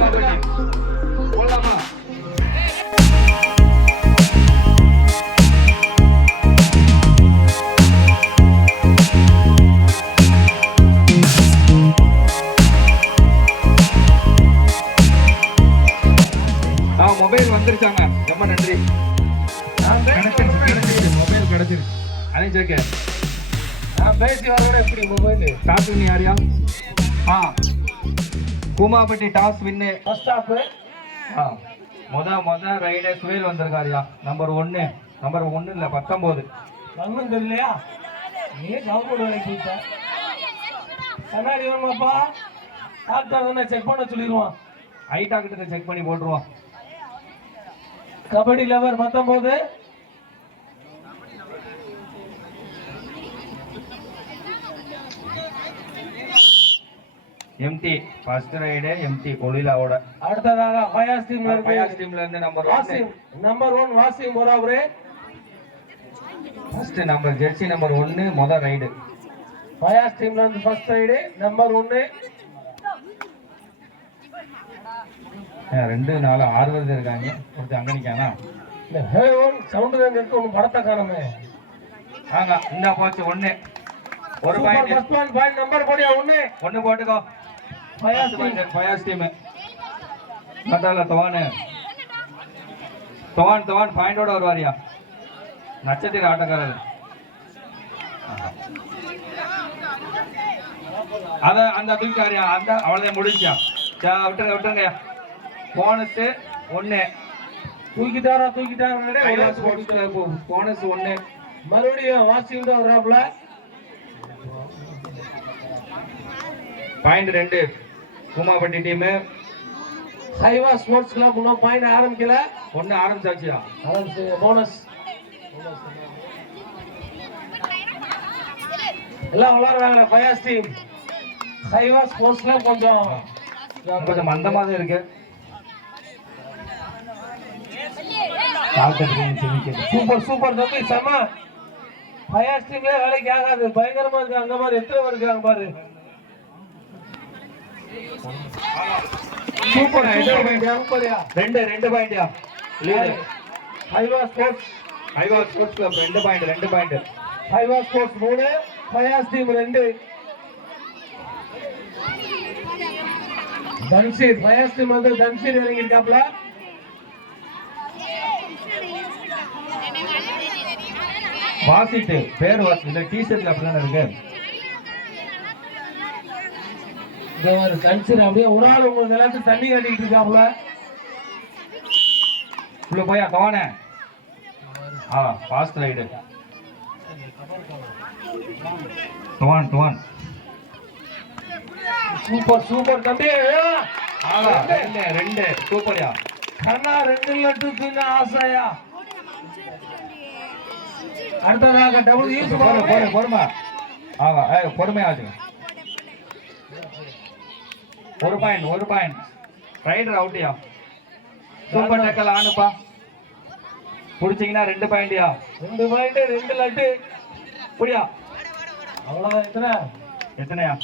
போடலாமா மொபைல் வந்துருச்சாங்க. ரொம்ப நன்றி. மொபைல் கிடைச்சிருக்கு அதே ஜேக்கே நான் பேசி வரோட எப்படி மொபைல் ஸ்டார்டிங் யாரையா? ஆ. Koomapatti toss win. First stop ஆ. முத முத ரைடர் சுவேல் வந்திருக்காருயா. நம்பர் ஒன்று நம்பர் ஒன்று இல்லை பத்தொம்போது. ஒன்றும் தெரியலையா? நீ கவர்மெண்ட் வேலைக்கு போயிட்ட. கண்ணாடி வேணுமாப்பா? டாக்டர் தானே செக் பண்ண சொல்லிடுவான். ஐட்டா கிட்ட செக் பண்ணி போட்டுருவோம் கபடி லெவல் பத்தொம்போது. எம்டி ஃபர்ஸ்ட் ரைடு எம்டி கொலிலாவோட அடுத்ததாக ஃபயாஸ் டீம்ல பயாஸ் இருக்கு. டீம்ல இருந்து நம்பர் ஒன்று வாசிம் நம்பர் ஒன் வாசிம் போராபுரே ஃபர்ஸ்ட் நம்பர் ஜெர்சி நம்பர் ஒன்று முத ரைடு ஃபயாஸ் டீம்ல இருந்து ஃபர்ஸ்ட் ரைடு நம்பர் ஒன்னு. ரெண்டு நாலு ஆறு வருது இருக்காங்க. ஒருத்தர் அங்கே நிற்கானா இந்த ஹே ஒன் சவுண்டு தான் இருக்கு. ஒன்று படத்தை காணுமே. ஆங்க இந்த போச்சு ஒன்று ஒரு பாயிண்ட் ஃபர்ஸ்ட் பாயிண்ட் நம்பர் போடியா ஒன்னு? ஒன்று போட்டுக்கோ. ஃபயாஸ் டீம் ஃபயாஸ் டீம் மத்தால தவானு. தவான் தவான் பாயிண்டோட வருவாரியா நட்சத்திர ஆட்டக்காரர். அத அந்த தூக்காரியா அந்த அவ்வளோதான் முடிஞ்சா சா விட்டுருங்க விட்டுருங்க. போனஸ் ஒன்று தூக்கிட்டாரா தூக்கிட்டாரா கைலாஸ் போனஸ் ஒன்று மறுபடியும் வாசிம் தான் வர்றாப்புல. பாயிண்ட் ரெண்டு. கூமாப்பட்டி டீமு ஹைவா ஸ்போர்ட்ஸ் கிளப் இன்னும் பாயிண்ட் ஆரம்பிக்கல. ஒன்று ஆரம்பிச்சாச்சியா ஆரம்பிச்சு போனஸ் எல்லாம் விளாடுறாங்க ஃபயாஸ் டீம் ஹைவா ஸ்போர்ட்ஸ் கிளப் கொஞ்சம் கொஞ்சம் மந்தமாக தான் இருக்கு. சூப்பர் சூப்பர் தம்பி செம ஃபயாஸ் டீம்ல வேலைக்கு ஆகாது. பயங்கரமா இருக்கு அங்க பாரு எத்தனை பேர் இருக்காங்க பாரு. சூப்பர் சூப்பர் சூப்பர்யா ரெண்டு ரெண்டு பாயிண்ட்யா லீடு ஹைவா ஸ்போர்ட்ஸ் ஐவா ஸ்போர்ட்ஸ் கிளப் ரெண்டு பாயிண்ட் ரெண்டு பாயிண்ட் ஹைவா ஸ்போர்ட்ஸ் மூணு. ஃபயாஸ் டீம் ரெண்டு. தன்சீர் ஃபயாஸ் டீம் வந்து தன்சீர் இறங்கி இருக்காப்ல வாசிட்டு பேர் வாசி இந்த டிஷர்ட்ல அப்படிதானே இருக்கு? இந்த ஒரு தன்சீர் அப்படியே ஒரு ஆள் உங்க நிலத்து தண்ணி கட்டிட்டு இருக்காப்ல உள்ள போயா கவானே ஆ ஃபாஸ்ட் ரைடு துவான் துவான் சூப்பர் சூப்பர் தம்பி. ஆளா ரெண்டு ரெண்டு சூப்பர்யா. கண்ணா ரெண்டு லட்டு தின்ன ஆசையா? அடுத்ததாக டபுள் யூஸ் பொறு பொறு பொறுமை ஆவா பொறுமையாச்சுங்க ஒரு பாயிண்ட் ஒரு பாயிண்ட் ரைடர் அவுட்டியா சூப்பர் டக்கல் ஆனுப்பா. பிடிச்சிங்கன்னா ரெண்டு பாயிண்ட்யா ரெண்டு பாயிண்ட் ரெண்டு லட்டு. புரியா? அவ்வளவுதான் எத்தனை? எத்தனையா?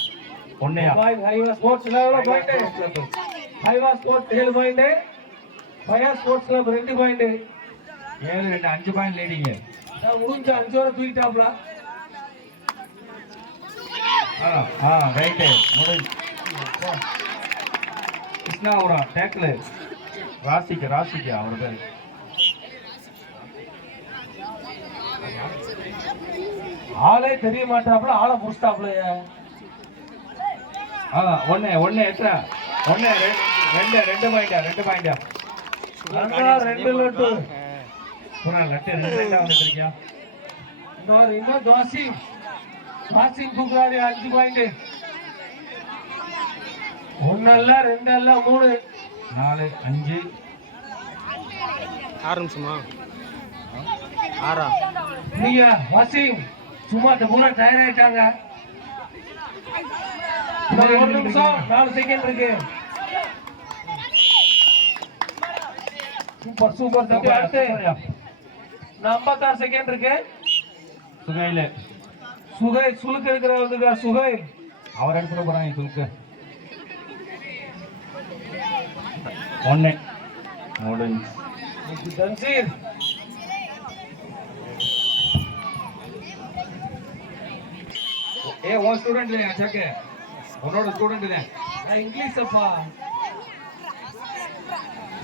ஒன்னையா? ஹைவா ஸ்போர்ட்ஸ் எவ்வளோ பாயிண்ட் ஹைவா ஸ்போர்ட்ஸ் ஏழு பாயிண்ட் ஃபயா ஸ்போர்ட்ஸ் கிளப் ரெண்டு பாயிண்ட் ஏழு ரெண்டு அஞ்சு பாயிண்ட் லேடிங்க முடிஞ்ச அஞ்சு வரை தூக்கிட்டாப்ல. ஆ ஆ ரைட்டு முடிஞ்சு. கிருஷ்ணாபுரம் டேக்கில் ராசிக்கு ராசிக்கு அவர் பேர் ஆளே தெரிய மாட்டாப்ல ஆளை புடிச்சிட்டாப்லயே ஆ ஒன்று ஒன்று எத்தனை? ஒன்று ரெண்டு ரெண்டு பாயிண்டா ரெண்டு பாயிண்டா ரெண்டு லட்டு. லட்டு ரெண்டு ரெண்டா வந்துருக்கியா இந்த ஒரு இன்னும் தோசி வாசிங் தூக்குறாரு அஞ்சு பாயிண்ட் ஒன்னு இல்ல ரெண்டு இல்ல மூணு. நாலு அஞ்சு. ஆறு நிமிஷமா? ஆறா? நீங்க வாசிங் சும்மா இந்த பூரா டயர் ஆயிட்டாங்க. ஒரு நிமிஷம் நாலு செகண்ட் இருக்கு. சூப்பர் சூப்பர் தம்பி அடுத்து. ஐம்பத்தாறு செகண்ட் இருக்கு. சுகையில். சுகை சுலுக்கு இருக்கிற வந்து சுகை. அவர் எடுத்துட போகிறாங்க சுருக்கு ஒன்று முடிஞ்சு தன்சீர் ஏ உன் ஸ்டூடெண்ட் இல்லையா சாக்கு? ஸ்டூடெண்ட் இல்லையா? இங்கிலீஷ் அப்பா.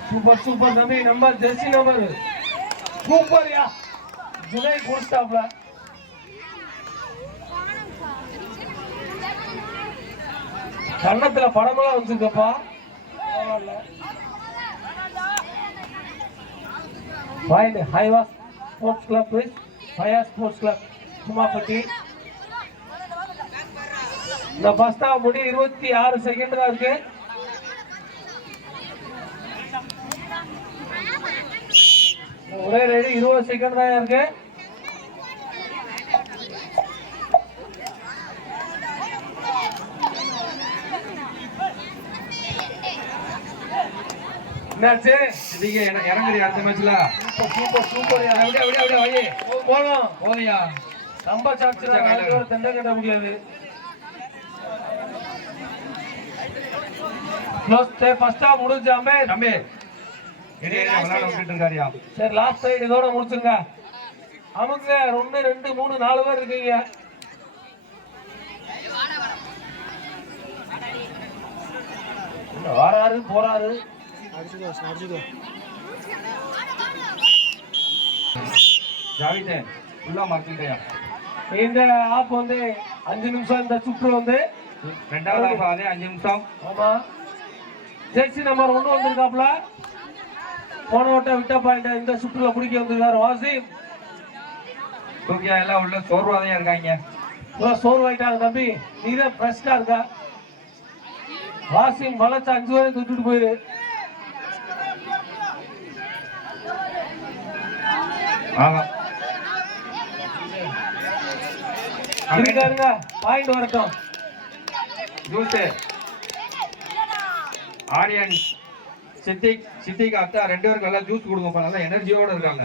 சூப்பர் சூப்பர் தம்பி நம்பர் ஜெர்சி நம்பர் சூப்பர் யா? ஜுலை கொடுத்தாப்ல படமெல்லாம் வந்துருக்கப்பா. பாயிண்ட் ஹைவா ஸ்போர்ட்ஸ் கிளப் ப்ளீஸ் ஹையா ஸ்போர்ட்ஸ் கிளப் குமாப்பட்டி இந்த ஃபர்ஸ்ட் ஹாஃப் முடி இருபத்தி ஆறு செகண்ட் தான் இருக்கு. ஒரே ரெடி இருபது செகண்ட் தான் இருக்கு. என்னாச்சு? இதுக்கு இற- இறங்குறியா அடுத்த மேட்ச்ல சூப்பர் சூப்பர் அப்படியே அப்படியே அப்படியே வையே. போதும். போதையா ரொம்ப சாட்சியா நாளைக்கு தண்டை கட்ட முடியாது. க்ளோஸ் ஃபர்ஸ்ட் ஹாஃப் முடிஞ்சாமே தம்பி சரி லாஸ்ட் சைடு இதோட முடிச்சுங்க. அவங்க ஒன்று ரெண்டு மூணு நாலு பேர் இருக்கீங்க. வராரு போறாரு. ஜாவிதே ஃபுல்லா மாத்திட்டியா இந்த ஆப் வந்து அஞ்சு நிமிஷம் இந்த சுற்று வந்து ரெண்டாவது அஞ்சு நிமிஷம். ஆமா. ஜெர்சி நம்பர் ஒன்று வந்திருக்காப்ல போன ஓட்ட விட்ட பாயிண்ட் இந்த சுற்றுல பிடிக்க வந்திருக்காரு வாசிம். தூக்கியா எல்லாம் உள்ள சோர்வாதையா இருக்காங்க. இவ்வளோ சோர்வாயிட்டாங்க தம்பி. நீ தான் ஃப்ரெஷ்ஷாக இருக்கா? வாசிம் வளர்ச்சி அஞ்சு வரை தொட்டுட்டு போயிரு. ஆமா இருக்காருங்க பாயிண்ட் வரட்டும். ஜூஸ். ஆரியன் சித்திக் சித்திக்கு அத்தா ரெண்டு பேருக்கு நல்லா ஜூஸ் கொடுங்கப்பா நல்லா எனர்ஜியோட இருக்காங்க.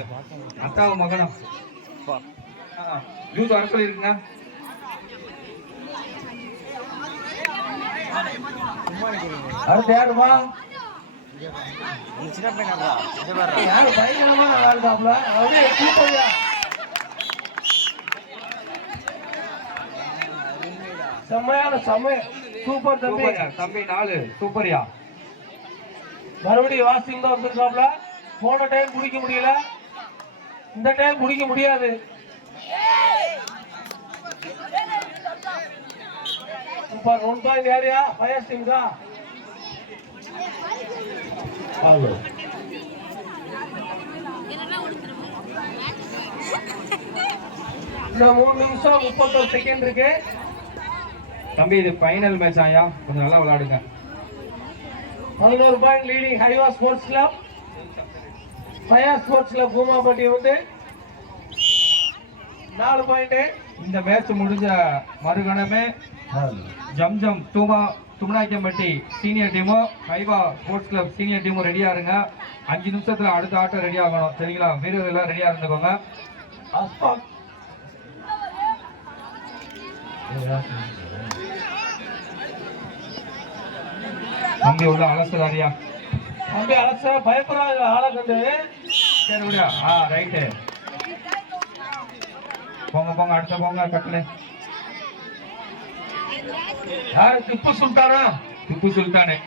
அத்தாவும் மகனும். ஜூஸ் வர சொல்லிருக்குங்க. அடுத்து யாருமா? சின்ன பயங்கரமான ஆள் தாப்ல செம்மையான சூப்பர் தம்பி தம்பி நாலு சூப்பர்யா மறுபடியும் வாசிங் தான் வந்திருக்காப்ல போன டைம் பிடிக்க முடியல இந்த டைம் பிடிக்க முடியாது சூப்பர் ஒன் பாயிண்ட் யாரையா ஃபயர் சிங் தான் ஹலோ இன்னும் மூணு நிமிஷம் முப்பத்தொரு செகண்ட் இருக்கு. தம்பி இது ஃபைனல் மேட்ச் ஆயா? கொஞ்சம் நல்லா விளையாடுங்க. பதினோரு பாயிண்ட் லீடிங் ஹைவா ஸ்போர்ட்ஸ் கிளப் ஃபயர் ஸ்போர்ட்ஸ் கிளப் பூமாப்பட்டி வந்து நாலு பாயிண்ட் இந்த மேட்ச் முடிஞ்ச மறுகணமே ஜம்ஜம் தூமா தும்னாக்கியம்பட்டி சீனியர் டீமும் கைவா ஸ்போர்ட்ஸ் கிளப் சீனியர் டீமும் ரெடியாக இருங்க. அஞ்சு நிமிஷத்தில் அடுத்த ஆட்டம் ரெடி ஆகணும். சரிங்களா? வீரர்கள் எல்லாம் ரெடியாக இருந்துக்கோங்க தம்பி உள்ள அலசுதாரியா தம்பி அலச. பயப்படுறாங்க ஆளை கண்டு. சரி விடியா ஆ ரைட்டு போங்க போங்க. அடுத்த போங்க கட்டல யாரு திப்பு சுல்தானா? திப்பு சுல்தானே.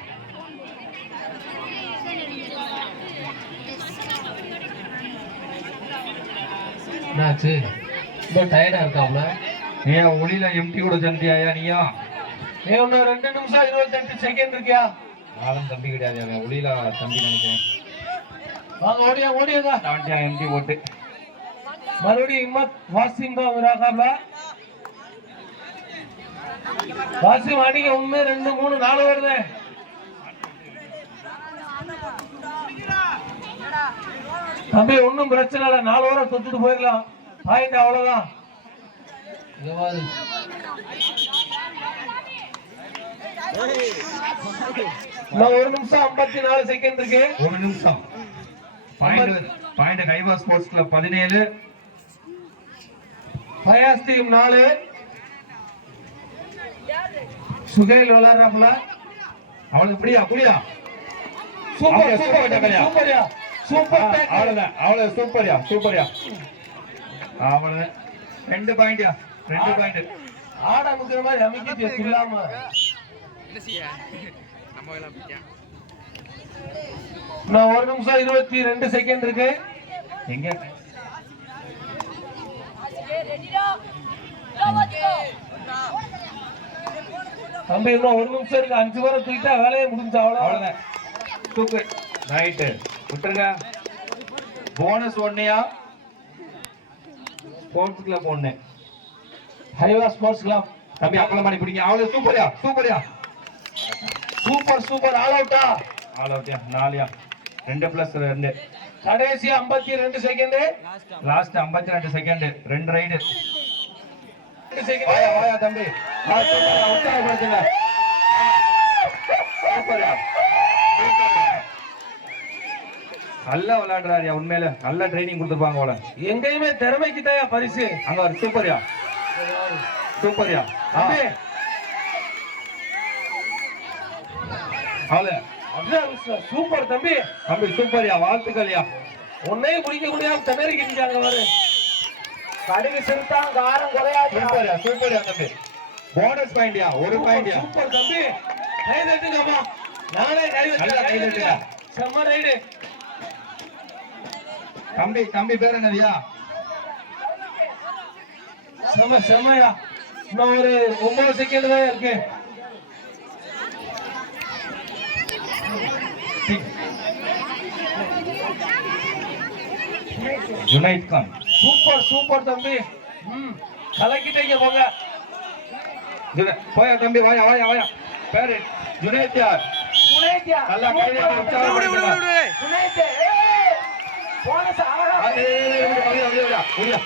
என்னாச்சு? ரொம்ப டயர்டா இருக்காப்ல நீயா ஒளியில எம்டி கூட சந்தியாயா நீயா? ஏ இன்னும் ரெண்டு நிமிஷம் இருபத்தெட்டு செகண்ட் இருக்கியா? நானும் தம்பி கிடையாது அவன் ஒளியில தம்பி நினைக்கிறேன். வாங்க ஓடியா ஓடியாங்க தாண்டியா எம்டி போட்டு மறுபடியும் இம்மத் வாசிம் தான் வராகாப்ல வாசிம் அடிக்க ஒண்ணு ரெண்டு மூணு நாலு வருது. தம்பி ஒண்ணும் பிரச்சனை இல்லை. நாலு வரை தொட்டுட்டு போயிடலாம். பாயிண்ட். இன்னும் ஒரு நிமிஷம் ஐம்பத்தி நாலு செகண்ட் இருக்கு. ஒரு நிமிஷம். பாயிண்ட் பாயிண்ட் கைவா ஸ்போர்ட்ஸ் கிளப் பதினேழு. ஃபயாஸ் டீம் நாலு. சுகைல் விளாடுறாப்புல அவளுக்கு புரியா புரியா சூப்பர் அப்படியே சூப்பர் சூப்பர். சூப்பர்யா சூப்பர். அவ்வளவுதான் அவ்வளவு சூப்பர்யா சூப்பர்யா அவ்வளவுதான் ரெண்டு பாயிண்ட்யா ரெண்டு பாயிண்ட் ஆட அமுக்கிற மாதிரி அமைக்கிட்டிய சொல்லாம இன்னும் ஒரு நிமிஷம் இருபத்தி ரெண்டு செகண்ட் இருக்கு. எங்க? தம்பி இன்னும் ஒரு நிமிஷம் இருக்கு. அஞ்சு பேரை தூக்கிட்டா வேலையை முடிஞ்சு அவ்வளோ அவ்வளவுதான். தூக்கு. ரைட்டு விட்டுருங்க. போனஸ் ஒன்னையா ஸ்போர்ட்ஸ் கிளப் ஒன்று ஹைவா ஸ்போர்ட்ஸ் கிளப் தம்பி அப்பளம் பண்ணி பிடிங்க. அவ்வளோ சூப்பரியா சூப்பரியா சூப்பர் சூப்பர் ஆல் அவுட்டா ஆல் அவுட்டியா நாலியா? ரெண்டு பிளஸ் ரெண்டு. கடைசி ஐம்பத்தி ரெண்டு செகண்டு லாஸ்ட் ஐம்பத்தி ரெண்டு செகண்டு ரெண்டு ரைடு வாயா வாயா தம்பி. உற்சாகப்படுத்துங்க. நல்லா விளையாடுறாருயா உண்மையில. நல்ல ட்ரைனிங் கொடுத்துருப்பாங்க போல. எங்கேயுமே திறமைக்கு தான் பரிசு? அங்க ஒரு சூப்பர்யா சூப்பர்யா சூப்பர் தம்பி. தம்பி சூப்பர்யா வாழ்த்துக்கள்யா உன்னையும் பிடிக்க முடியாம திணறிக்கிட்டு பாரு. கடுகு சிறுத்தான் காரம் குறையாது. சூப்பர்யா தம்பி போனஸ் பாயிண்ட்யா ஒரு பாயிண்ட்யா சூப்பர் தம்பி. கை தட்டுங்கம்மா நானே கை நல்லா கை வச்சு தட்டுங்க. செம்ம ரைடு தம்பி தம்பி பேர் என்னதுயா? செம்ம செம்மையா. இன்னும் ஒரு ஒன்பது செகண்ட் தான் இருக்கு. யுனைட் கான் சூப்பர் சூப்பர் தம்பி ம் கலக்கிட்டீங்க போங்க போயா தம்பி வாயா வாயா வாயா பேரு ஜுனைத் யார் சுனேத்தியா நல்லா கை தட்டி உற்சாகப்படுத்துங்க. சுனேத்தியா ஏய் போனஸ் அப்படியே, அப்படியே, அப்படியே.